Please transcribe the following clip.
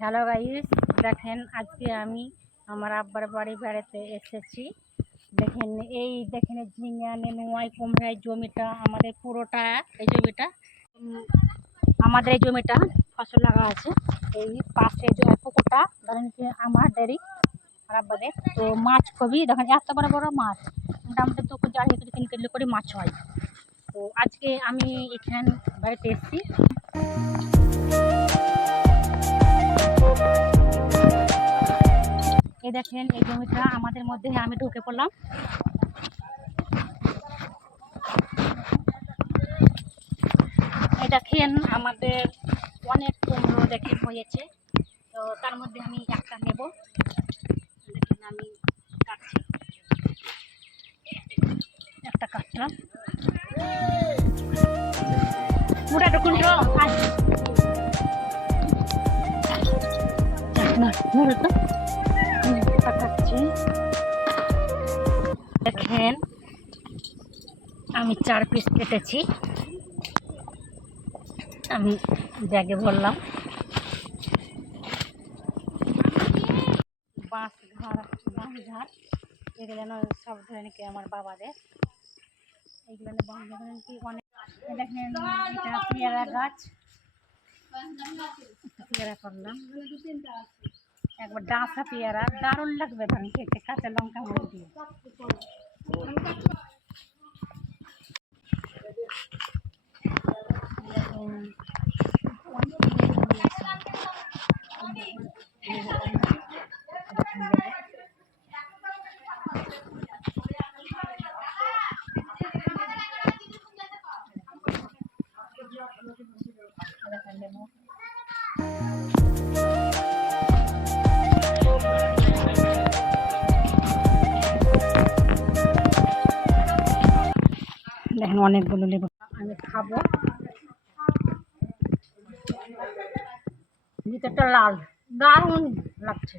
Hello guys, দেখেন আজকে আমি আমার আব্বার বাড়ি বেড়াতে এসেছি। দেখেন দেখেন ঝিঙা নেনুয়াই কুমড়াই জমিটা আমাদের পুরোটা এই জমিটা আমাদের এই জমিটা ফসল লাগা আছে। এই পাশে যে পুকুরটা ধরেন কি আমার দেরি আর আব্বাদের তো মাছ খুবই দেখেন এত বড় বড় মাছ মোটামুটি 2 কেজি 2.5 কেজি করে মাছ হয়। তো আজকে আমি এখান বাড়িতে এসেছি। এই দেখেন এই জমিটা আমাদের মধ্যে আমি ঢুকে পড়লাম। এই দেখেন আমাদের অনেক কুমড়ো দেখেন হয়েছে, তো তার মধ্যে আমি একটা নেব। দেখেন আমি কাটছি, একটা কাটলাম পুরা টুকুন কাটাচ্ছি। দেখেন আমি 4 পিস কেটেছি, আমি ব্যাগে ভরলাম। বাঁশ ঝাড় এগুলো সব ধরে নাকি আমার বাবাদের, এইগুলো বাঁশ কি অনেক। দেখেন এটা পেয়ারা গাছ, পেয়ারা করলাম একবার ডাঁসা পেয়ারা, দারুণ লাগবে ধরেন খেতে কাঁচা লঙ্কা মরিচ দিয়ে। দেখেন অনেকগুলো লেবু আমি খাবো। ভিতরটা লাল, দারুণ লাগছে।